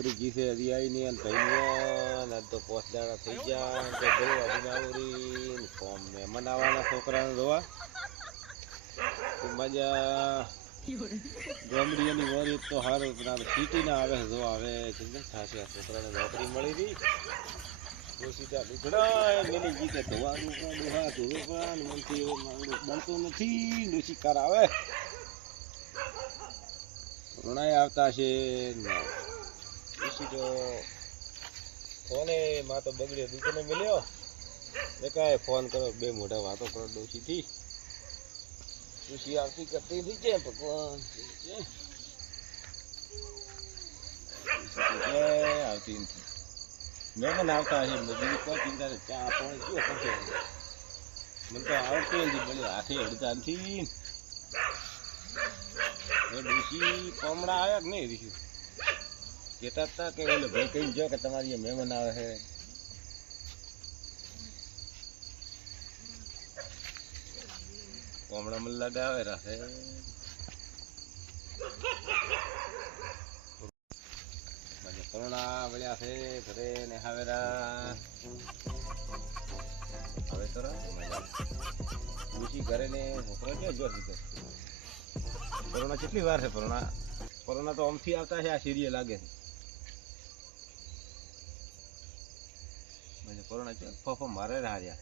નોકરી જીસે હજી આવી નહીં અને ભાઈને તો પોસ દાડા થઈ ગયા તો બહુ અભિનાવરી ફોર્મ મહેમાન આવવાના છોકરાને જોવા મજા ગોમડીઓની વોરી તો સારું પણ સિટીના આવે જો આવે ચિંતા થશે આ છોકરાને નોકરી મળી હતી સીધા દુખડા મેલી જીતે ધોવાનું ડોહા ધોવું પણ મનથી બનતું નથી ડોસી કાર આવે રોણાય આવતા છે ડોસી તો ફોને માં તો બગડ્યો દુકાને મળ્યો મેં કાંઈ ફોન કરો બે મોઢા વાતો કરો ડોસીથી ડોસી આવતી કરતી થઈ છે ભગવાન આવતી નથી મહેમાન આવતા હશે મજૂરી કોઈ ચિંતા નથી ચા પાણી કયો કરશે મને તો આવડતું નથી બોલે હાથે અડતા નથી ડોસી કોમડા આવ્યા કે નહીં રીશું કહેતા હતા કે ઓલે ભાઈ કહીને જો કે તમારી મહેમાન આવે છે કોમડા મને લાગે આવે રાખે કોરોના વળ્યા છે ઘરે ને હાવેરા હવે તો ખુશી ઘરે ને છોકરો ક્યાં જો કોરોના કેટલી વાર છે કોરોના તો આમથી આવતા છે આ સિરિયલ લાગે છે કોરોના છે ફોફો મારે રહ્યા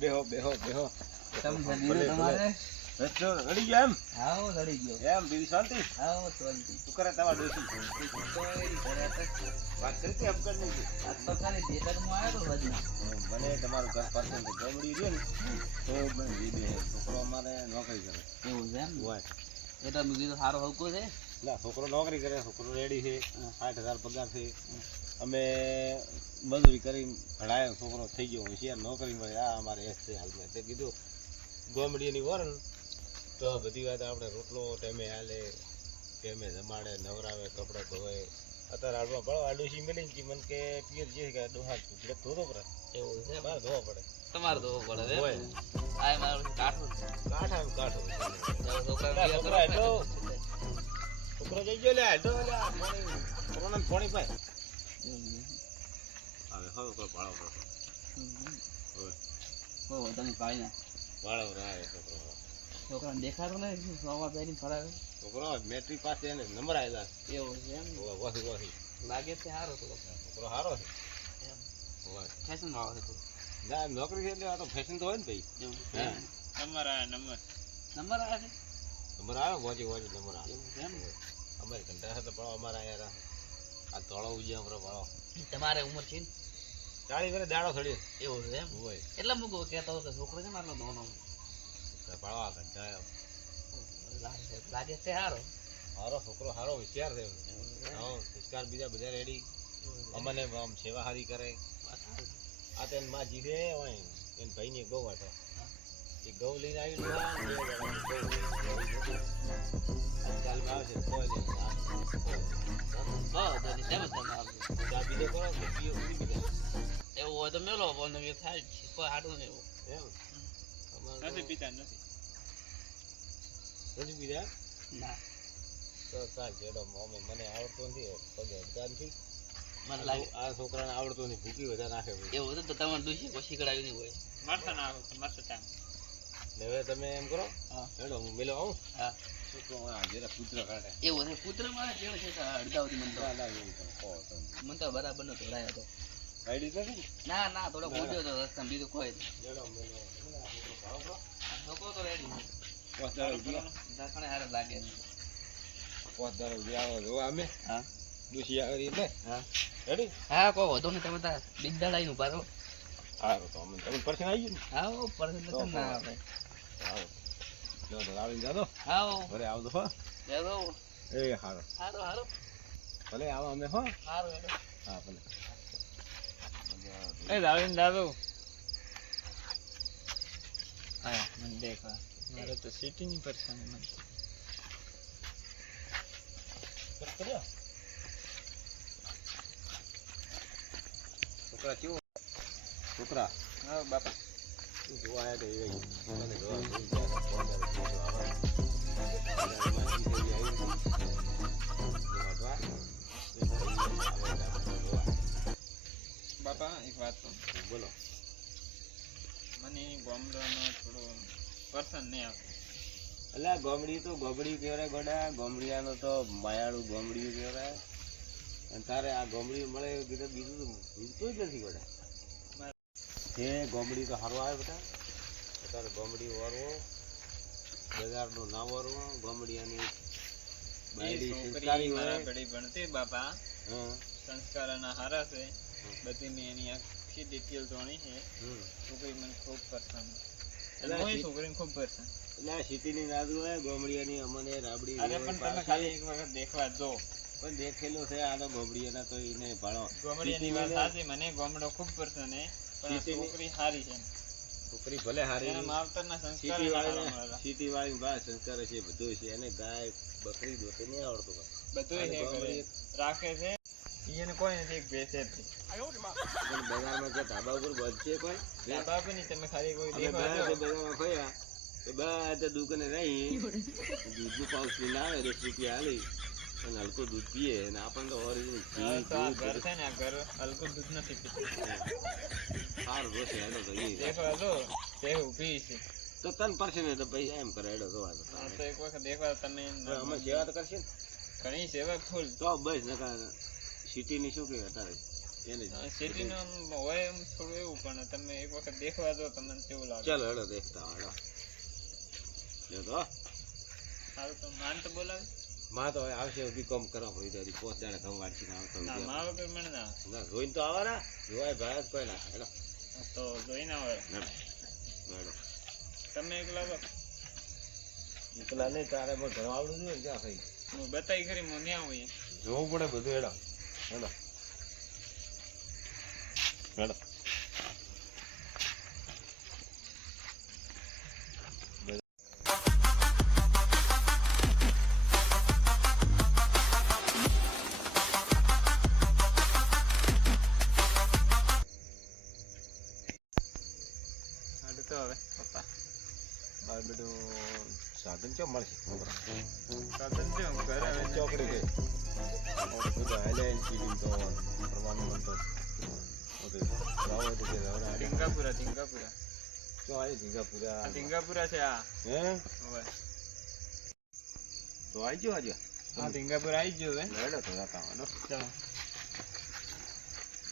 બેહો બેહો બેહો રડી ગયો એમ આવો રડી ગયો એમ બીજી શાંતિ આવો શાંતિ શું કરે તમારે ડોસી વાત કરી હતી અફઘાન ની આ તો ખાલી થિયેટરમાં આવ્યો તો વજના મને તમારું ઘર પસંદ ગમડી રહ્યો ને તો મને જીબે છોકરો અમારે નોકરી કરે એવું છે એમ હોય એટલે મેં કીધું સારો હવકો છે ના છોકરો નોકરી કરે છોકરો રેડી છે 60,000 પગાર છે અમે મજૂરી કરી ભણાયો છોકરો થઈ ગયો હોશિયાર નોકરી મળે આ અમારે એસ છે હાલમાં તે કીધું ગોમડીની વરણ તો બધી વાત આપણે રોટલો ટાઈમે હાલે ટાઈમે જમાડે નવરાવે કપડાં ધોવે અત્યારે હાલમાં ભણો આ ડોસી મેલી કે મને કે પિયર જે કે ડોહા ધોતો પડે એવું છે મારે ધોવા પડે તમારે ધોવો પડે હોય આ મારું કાઠું કાઠો છોકરા છોકરો જઈ ગયો લે હાલતો કોરોના પાણી પાય હવે હવે કોઈ ભાડો હવે તમે પાડી ના ભાડો રહે છોકરો છોકરાને દેખાતો ને સવા પહેરીને ફરાવે છોકરો મેટ્રિક પાસ એને નંબર આવેલા એવું છે એમ વાસી લાગે છે સારો થોડો છોકરો સારો છે એમ હોય ફેશન માં આવે થોડું ના નોકરી છે એટલે આ તો ફેશન તો હોય ને ભાઈ એવું નંબર આવ્યા નંબર આવે છે નંબર આવ્યો વોચી નંબર આવે એવું છે એમ અમારે ઘંટા તો ભાડો અમારે આવ્યા આ ધોળો ઉજ્યા પર ભાડો તમારે ઉંમર છે ને 40 વર્ષ દાડો થડ્યો એવું છે એમ હોય એટલે મૂકો કહેતો કે છોકરો છે મારો નાનો ભાડો આ ઘંટા લાગે છે સારો સારો છોકરો સારો હોશિયાર છે સંસ્કાર બીજા બધા રેડી અમને આમ સેવા હારી કરે આ તેન માં જીવે હોય એન ભાઈ ની ગૌ હતો એ ગૌ લઈને આવી ચાલમાં આવશે કોઈ નહીં હા તો તેમ જ તમે ચા બીજો કરો કે પીઓ પી બીજા એવું હોય તો મેલો બોલને એ થાય કોઈ હાડું ને એવું એમ નથી પીતા નથી બીજા ના તો ચાલ જેડો મને આવડતું નથી પગે અડતા નથી મને લાગે આ છોકરાને આવડતું નથી ભૂકી વધારે નાખે એવું હતું તો તમારે ડૂસી પછી કરાવી નહીં હોય મરતા ના આવે મરતા ટાઈમ હવે તમે એમ કરો હા હેડો હું મેલો આવું હા છોકરો જરા પુત્ર કાઢે એવું છે પુત્ર મારે કેવું છે અડધા સુધી મને તો મને તો બરાબર નો તોડાયો હતો ગાડી નથી ના ના થોડો ગોડ્યો હતો રસ્તામાં બીજું કોઈ હેડો મેલો છોકરો તો રેડી પોતાનો દાખણે હારે લાગે પોતાનો આવો જો અમે હા દુશી આવી એટલે હા રેડી હા કોઈ વધુ નહીં તમે તાર બિદ્દાડાઈ નું પારો સારું તો અમે તમે પરસન આવી ગયું આવો પરસન ના આવે આવો જો તો આવી જાદો આવો ભલે આવજો હો જાદો એ હારો હારો હારો ભલે આવો અમે હો હારો હેડો હા ભલે એ દાદુ દાદુ આયા મને દેખા મારે તો સિટી ની પરેશાની મને કર્યો છોકરા કેવો છોકરા હા બાપા જોવા આવ્યા તો એ મને જોવા જોઈ ગયા હતા. 15 દિવસો બાપા એક વાત કહું, બોલો. મને ગામડામાં થોડું પસંદ નહીં આવતું. એટલે આ ગોમડી તો ગોમડી કહેવાય ગોડા, ગોમડિયાનો તો માયાળું ગોમડિયું કહેવાય. અને તારે આ ગોમડી મળે એવું કીધું બીજું તો જ નથી ગોડા. જે ગોમડી તો સારું આવે બેટા. તારે ગોમડી વરવો, બજારનું ના વરવો, ગોમડિયાની એ બાયડી છોકરી સંસ્કારી હોય. મારા ઘડી ભણતી બાપા, હં, સંસ્કારના હારા છે. બધી મેં એની આખી ડિટેલ જોણી છે. હં. છોકરી મને ખૂબ પસંદ. એટલે અને હું આ છોકરીને ખૂબ પસંદ. એટલે આ સિટીની નાદ હોય, ગોમડિયાની અમને રાબડી અરે હોય પણ પાસે. તમે ખાલી એક વખત દેખવા જો. પણ દેખેલું છે આનો ગોમડિયાના તો એને ભાણો. ગોમડિયાની વાત સાચી, મને ગોમડો ખૂબ પસંદ છે. પણ આ સિટીની- છોકરી સારી છે. છોકરી ભલે હારી એના માવતરના સંસ્કાર સિટી સારા વાળી મળેલા. સિટી વાળી ભાઈ સંસ્કાર છે બધું છે. એને ગાય બકરી દોતી નહીં આવડતું ભાઈ. બધું અને એ કરે ગોમડી- રાખે છે. એને કોઈ નથી, એક ભેંસ જ છે. પણ બજારમાં કે ધાબા ઉપર વધશે કોઈ ધાબા પર નહીં, તમે ખાલી કોઈ અમે દેખવા ગયા જો. છે બજારમાં ફર્યા તો બધા દુકાને રહી દૂધનું પાઉચ લઈને આવે 10 રૂપિયા હાલી અને હલકું દૂધ પીએ અને આપણને તો ઓરિજિનલ હવે તો આ ઘર છે ને, આ ઘર હલકું દૂધ નથી પીતું. સારું રોશે હેડો તો ઈ દેખવા જો, તે ઊભી છે. તો તન પરસે ને તો ભાઈ એમ કરે હેડો જોવા તો હા, તો એક વખત દેખવા તમે અમે સેવા તો કરશે ને ઘણી સેવા ફૂલ. તો બસ નકા સિટીની શું કે અત્યારે એને જ. સિટીનું આમ હોય એમ થોડું એવું, પણ તમે એક વખત દેખવા જો તમને કેવું લાગે. ચાલો હેડો દેખતા હેડો જો તો સારું તો માન તો બોલાવે. માં તો હવે આવશે બીકોમ કરવા પડી તો હજી 5 દાડા ઘઉં વાટકી ના આવતો ના, મા વગર મને ના. ના જોઈને તો આવવાના જોવાય ભાઈ જ કોઈ ના હેડો તો જોઈને આવે. હેડો તમે એકલા તો એકલા નહીં તારે પણ ઘર આવડું જોઈએ ને ક્યાં થઈ હું બતાવી ખરી, હું ન્યા હું અહીંયા. જોવું પડે બધું હેડો હેડો હેડો હારું તો હવે પપ્પા મારે બધું સાધન કેમ મળશે સાધન છે, હું ઘરે આવીને ચોકડી ગઈ બધું હાલે સીડી તો ફરવાનું મન તો રાવ તો કે રાવ ઢીંગાપુરા, ઢીંગાપુરા. તો આ ધીંગાપુરા આ ઢીંગાપુરા છે. આ હે હવે તો આવી ગયો આજે આ ઢીંગાપુરા આવી ગયું હવે. હેડો તો જતા આવવાનો ચાલો.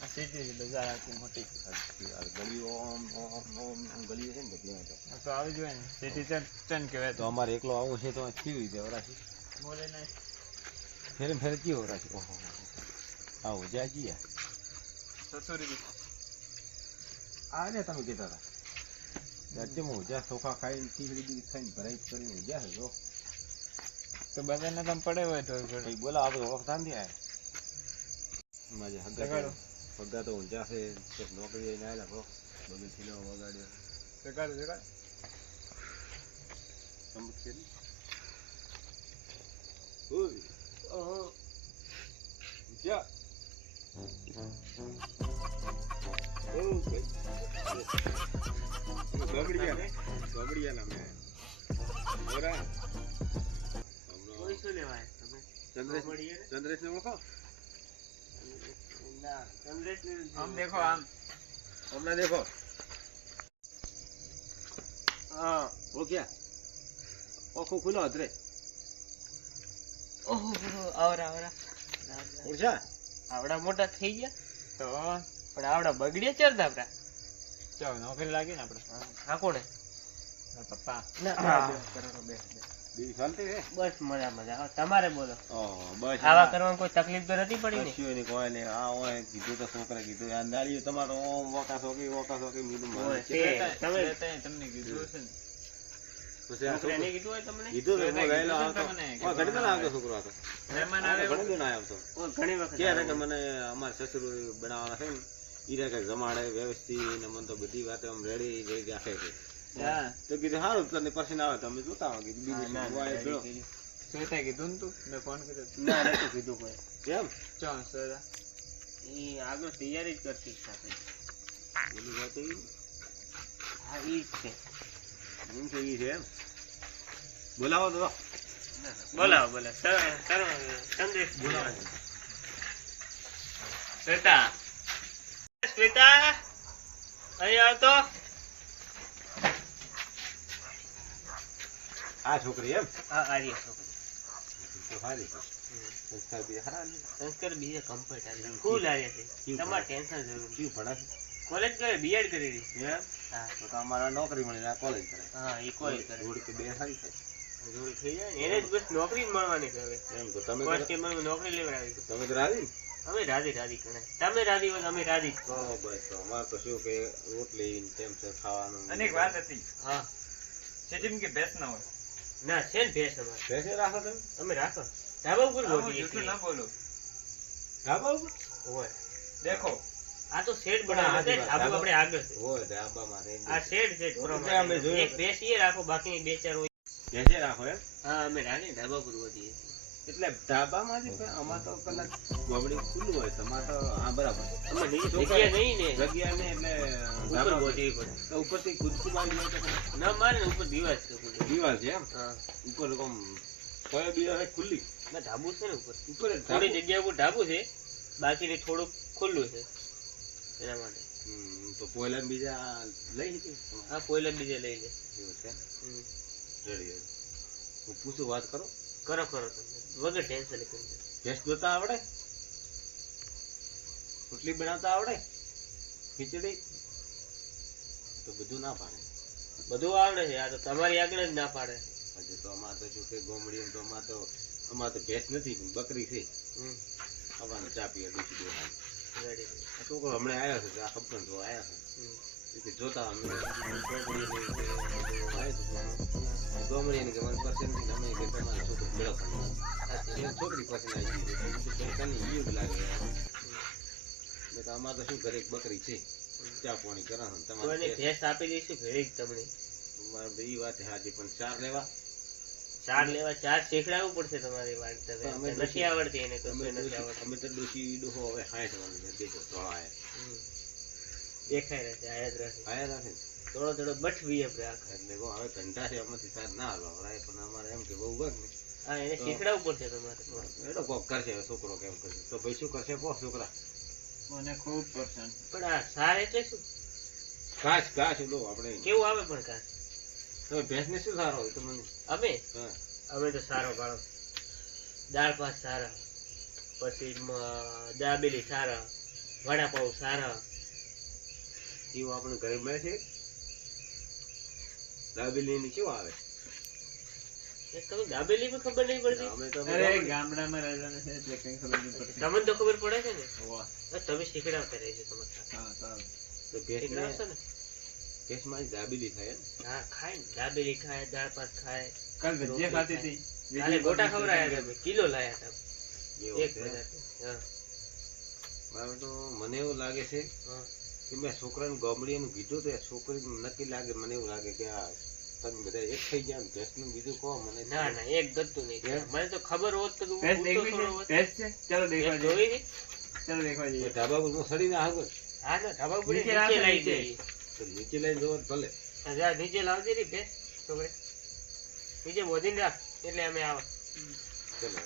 આ સિટી છે, બજાર આખી મોટી. આ ગલીઓ ઓમ ગલીઓ છે ને બધી આ તો. આ તો આવી જોઈએ ને, સિટી ચન કહેવાય. તો અમારે એકલો આવું છે તો કેવી રીતે વરાશી બોલે નહીં. ફેરે ફેરે કેવો વરાશી ઓહો આવો જ્યાં ગયા 600 રૂપિયા. આ ને તમે કહેતા હતા આજે હું જ્યાં ચોખા ખાઈને ખીચડી બીજી ખાઈને ભરાઈ કરીને જ્યાં જો તો બધાને તમે પડે હોય તો ભાઈ બોલા આપણે ઓળખ શાંતિ આય માજે જગાડો. હગા તો ઊંઝા છે એક નોકરી એને આવેલા બહુ બધું ખીલો વગાડ્યો જગાડો, જગાડો. સમજ છે ને ઓય ઓહો જા ઓ ભાઈ ગબડિયા ના મેં ઓરા કોઈ શું લેવાય તમે ચંદ્રેશ ને ઓળખો ના ચંદ્રેશની આમ દેખો, આમ હમણાં દેખો હા ઓળખ્યા ઓખો ખુલ્લો હતરે ઓહો આવરા આવરા ઓળખ્યા આવડા મોટા થઈ ગયા તો પણ આવડા બગડ્યા ચડતા આપડા. ચાલો નોકરી લાગી ને આપણે. હા કોણે પપ્પા બીજી શાંતિ છે બસ મજા મજા. હવે તમારે બોલો, ઓહો બસ આવા કરવાની કોઈ તકલીફ તો નથી પડી ને? કશું નહીં કોઈ નહીં આ હોય કીધું તો છોકરા કીધું આ નાળીઓ તમારો ઓમ વોકા સોકી મીઠું મારે ઓય, છે. તમે તમને કીધું હશે ને. પછી આ છોકરાને છોકરો કીધું હોય તમને? કીધું તો કીધું ગયેલો આવતો તમને કે ઘણી વાર આવતો છોકરો હતો મહેમાન આ તો આવે ઘણી વાર આવતો ઓય, ઘણી વખત ક્યારે કે આવ્યો. મને અમારે સસુર બનાવવાના છે ને ઈરા કે જમાડે વ્યવસ્થિત ને મને તો બધી વાતે આમ રેડી રહી રાખે છે હા. તો કીધું સારું તને પસંદ આવે તો અમે જોતા આવો કીધું હા, બીજું ના, શું ના, હોય પેલો. ready, શ્વેતાએ કીધું ને તું? મેં ફોન કર્યો હતો. ના નથી કીધું કોઈ. એમ ચાલો, શ્વેતા. એ આગળ તૈયારી જ કરતી સાથે ઓલી વાત એવી હા ઈ જ છે એમ છે ઈ છે એમ બોલાવો તો બોલાવો સંદેશ બોલાવો શ્વેતા શ્વેતા અહીં આવતો આ છોકરી એમ હા આર્ય છોકરી તો સારી છે સંસ્કાર બી સારા ને સંસ્કાર બીજે કમ્પ્લીટ આવી ફૂલ આર્ય છે તમારે ટેન્શન જરૂર શું ભણે છે કોલેજ કરે બીએડ કરી રહી એમ હા તો અમારા નોકરી મળી આ કોલેજ કરે હા ઈ કોલેજ કરે જોડી તો બે સારી થાય જોડી થઈ જાય ને એને જ બસ નોકરી જ મળવાની છે હવે એમ તો તમે ફર્સ્ટ ટાઈમ નોકરી લેવડાવી તમે તો રાજી ને અમે રાધી ગણે તમે રાધી હોય તો અમે રાધી જ કહો. બસ તો અમારે તો શું કે રોટલી ને તેમ છે ખાવાનું અને એક વાત હતી હા સેટિંગ કે બેસ ના હોય ના છે ને ભેંસ અમારે ભેંસે રાખો તમે અમે રાખો ધાબા ઉપર આવું ગોઠવીએ જૂઠું છીએ. ના બોલો ધાબા ઉપર હોય દેખો આ તો શેડ બનાવેલો છે હા, ધાબુ આપણે આગળ છે હોય ધાબામાં રહીને આ શેડ છે એટલે અમે જોયું. એક ભેંસ એ રાખો બાકી બે ચાર હોય ભેંસે રાખો એમ હા અમે રાખીને ધાબા ઉપર ગોઠવીએ છીએ. એટલે ધાબામાં જ પણ અમાર તો પેલા ગોબડી ખુલ્લું હોય તમારે તો હા બરાબર અમે નીચે છોકરા- જગ્યા નહીં ને જગ્યા ને એટલે ઉપર ધાબા ગોઠવી પડે તો ઉપરથી કૂદકું મારી જાય તો પછી ના મારે ને ઉપર દિવાલ છે ઉપર. દીવાલ છે એમ હા ઉપર આમ કયો દીવાલ ખુલ્લી ના ધાબુ છે ને ઉપર ઉપર જ ધાબુ. થોડી જગ્યા ઉપર ધાબુ છે બાકી થોડુંક ખુલ્લું છે એના માટે તો પોયલા ને બીજા લઈ લીધી હા કોયલા બીજે લઈ લે એવું છે હમ. રેડી હું પૂછું વાત કરો કરો તમે વગર ટેન્શન કરી દે. ભેંસ દોતા આવડે રોટલી બનાવતા આવડે ખીચડી તો બધું ના પાડે બધું આવડે છે આ તો તમારી આગળ જ ના પાડે હજી તો અમારે તો શું કે ગોમડી તો અમારે તો ભેંસ નથી બકરી છે હમ. અમારે ચા પીએ ડૂસી દેવા રેડી છે. આ છોકરો હમણાં આવ્યો છે આ ખબર જો આવ્યા હમ. છે જોતા અમે ગોમડી કે મને પસંદ નથી અમે કે તમારે છોકરી મેળવતા છોકરી પસંદ આવી ગઈ લાગે એટલે તો અમારે તો શું ઘરે એક બકરી છે ચા પાણી કરા તો એને તમારે ભેંસ આપી દઈશું ભેળી જ તમને એ વાત હાજી પણ ચાર લેવા ચાર લેવા ચાર શીખડાવવું પડશે તમારી વાત અમે નથી આવડતી એને કશું અમે નથી આવડતું અમે તો ડોસી ડોહો હવે 60 વાળી દેખો ધોળા હમ. દેખાય રહેશે આયા જ રહેશે આયા રાખે ને. થોડો બઠવી આપણે આખા એટલે કહો હવે ઘંટા છે એમાંથી સાર ના હાલવા વળાય પણ અમારે એમ કે બહુ ગર ને હા એને શીખડાવવું પડશે તમારે એનો કોક કરશે હવે છોકરો કેમ કરશે તો ભાઈ શું કરશે કહો છોકરા મને ખૂબ પસંદ પણ આ સાર એટલે શું ઘાસ લો આપણે કેવું આવે પણ કાંઈ તમે ભેંસને શું સારો હોય તો મને અમે હા અમે તો સારો ભાવ દાળ ભાત સારા પછી દાબેલી સારા વડાપાઉં સારા એવું આપણે ઘરે મળે છે દાબેલી ની કેવું આવે તમે દાબેલી પણ ખબર નહીં પડતી અમે તો અરે ગામડામાં રહેવાનું છે એટલે કઈ ખબર નહીં પડતી તમને તો ખબર પડે છે ને વાહ. બસ તમે શીખડાવતા રહેજો તમારે સાથે. હા સારું તો ભેંસને શીખડાવશો ને ભેંસમાં દાબેલી થાય એમ હા ખાય ને દાબેલી ખાય દાળ ભાત ખાય કાલ ભજીયા ખાતી હતી કાલે ગોટા ખવડાયા તમે કિલો લાયા હતા એવું એક છે પદાર્થ હા મારે તો મને એવું લાગે છે હા કે મેં છોકરાને ગોમડીનું કીધું તો એ છોકરી નક્કી લાગે મને એવું લાગે કે આ તમે બધા એક થઈ ગયા ને ભેંસનું બીજું કહો મને ના ના એક ગતું નહીં એમ? મને તો ખબર હોત તો હું ભેંસ પૂછતો દેખવી થોડો છે હોત. ભેંસ છે ચાલો દેખવા ભેંસ જઈએ જોઈ હતી? ચાલો દેખવા તો જઈએ ધાબા પર હું સડીને આગળ હા ના ધાબા ઉપર નીચે નીચે રાખો, લાવી નીચે. દઈએ. તો નીચે લઈને જોવો તો ભલે હા, જા નીચે લાવજે ને ભેંસ છોકરી નીચે બોધીને રાખ એટલે અમે આવો ચલો